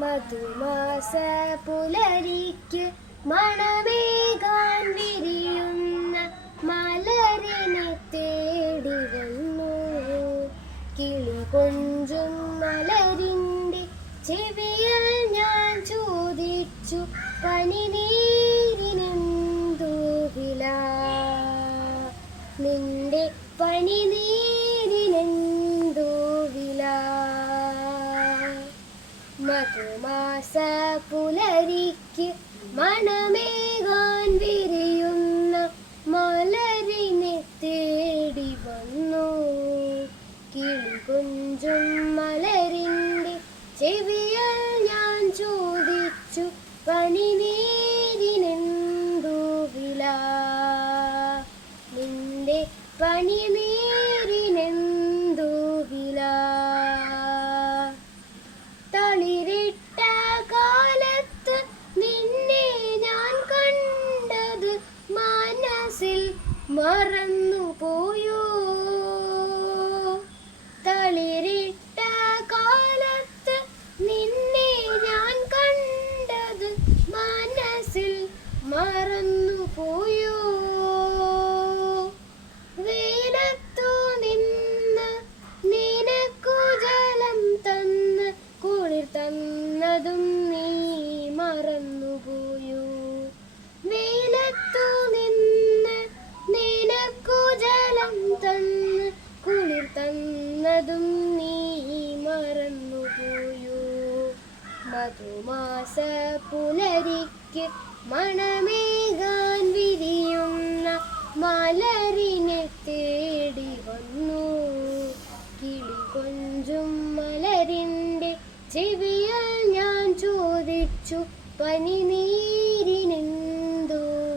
മധുമാസ പുലരിക്ക് മണമേകാൻ വിരിയുന്ന മലരിനെ തേടി വന്നു. കിളി കൊഞ്ചും മലരിൻ്റെ ചെവിയിൽ ഞാൻ ചോദിച്ചു, പനിനീരിനെന്തു വില? നിന്റെ പനിനീരിനെന്തു വില? മധുമാസ പുലരിക്ക് മണമേകാൻ വിരിയുന്ന മലരിനെ തേടി വന്നു. കിളി കൊഞ്ചും മലരിൻ്റെ ചെവിയിൽ ഞാൻ ചോദിച്ചു, പനിനീരിനെന്തു വില? നിന്റെ പനിനീരിനെന്തു വില? തളിരിട്ട കാലത്ത് നിന്നെ ഞാൻ കണ്ടത് മനസ്സിൽ മറന്നുപോയോ? തളിരിട്ട കാലത്ത് നിന്നെ ഞാൻ കണ്ടത് മനസ്സിൽ മറന്നുപോയോ? വെയിലത്തു നിന്ന് നിനക്കു ജലം തന്ന് കുളിർ തന്നതും നീ മറന്നുപോയോ? വെയിലത്തു നിന്ന് നിനക്കു ജലം തന്ന് കുളിർ തന്നതും നീ മറന്നുപോയോ? മധുമാസ പുലരിക്ക് മണമേകാൻ വിരിയുന്ന മലരിനെ തേടി വന്നു. കിളി കൊഞ്ചും മലരിൻ്റെ ചെവിയിൽ ഞാൻ ചോദിച്ചു, പനിനീരിനെന്തു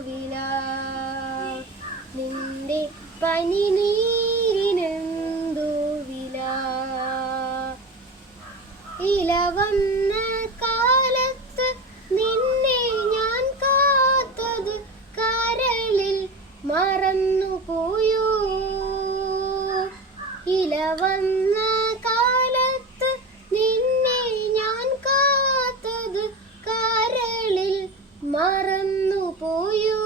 വില? നിന്റെ പനിനീരിനെന്തു വില? ഇല വന്ന കാലത്ത് നിന്നെ ഞാൻ കാത്തത് കരളിൽ മറന്നുപോയോ? ഇല വന്ന കാലത്ത് നിന്നെ ഞാൻ കാത്തത് കരളിൽ മറന്നുപോയോ?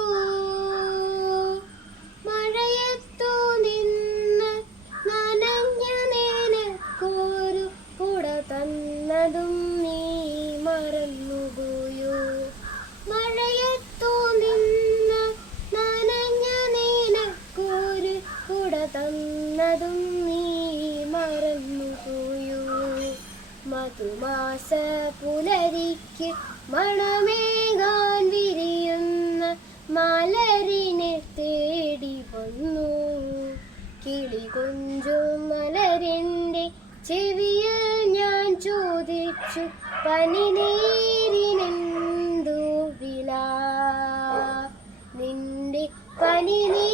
മഴയത്തു നിന്ന് നനഞ്ഞ നിനക്കൊരു കുട തന്നതും നീ മറന്നുപോയോ? മഴയത്തു നിന്ന് നനഞ്ഞ നിനക്കൊരു കുട തന്നതും നീ മറന്നുപോയോ? മധുമാസ പുലരിക്ക് മണമേകാൻ വിരിയുന്ന മലരിനെ തേടി വന്നു. കിളി കൊഞ്ചും മലരിൻ്റെ ചെവിയിൽ ഞാൻ ചോദിച്ചു, പനിനീരിനെന്തു വില? നിന്റെ പനിനീർ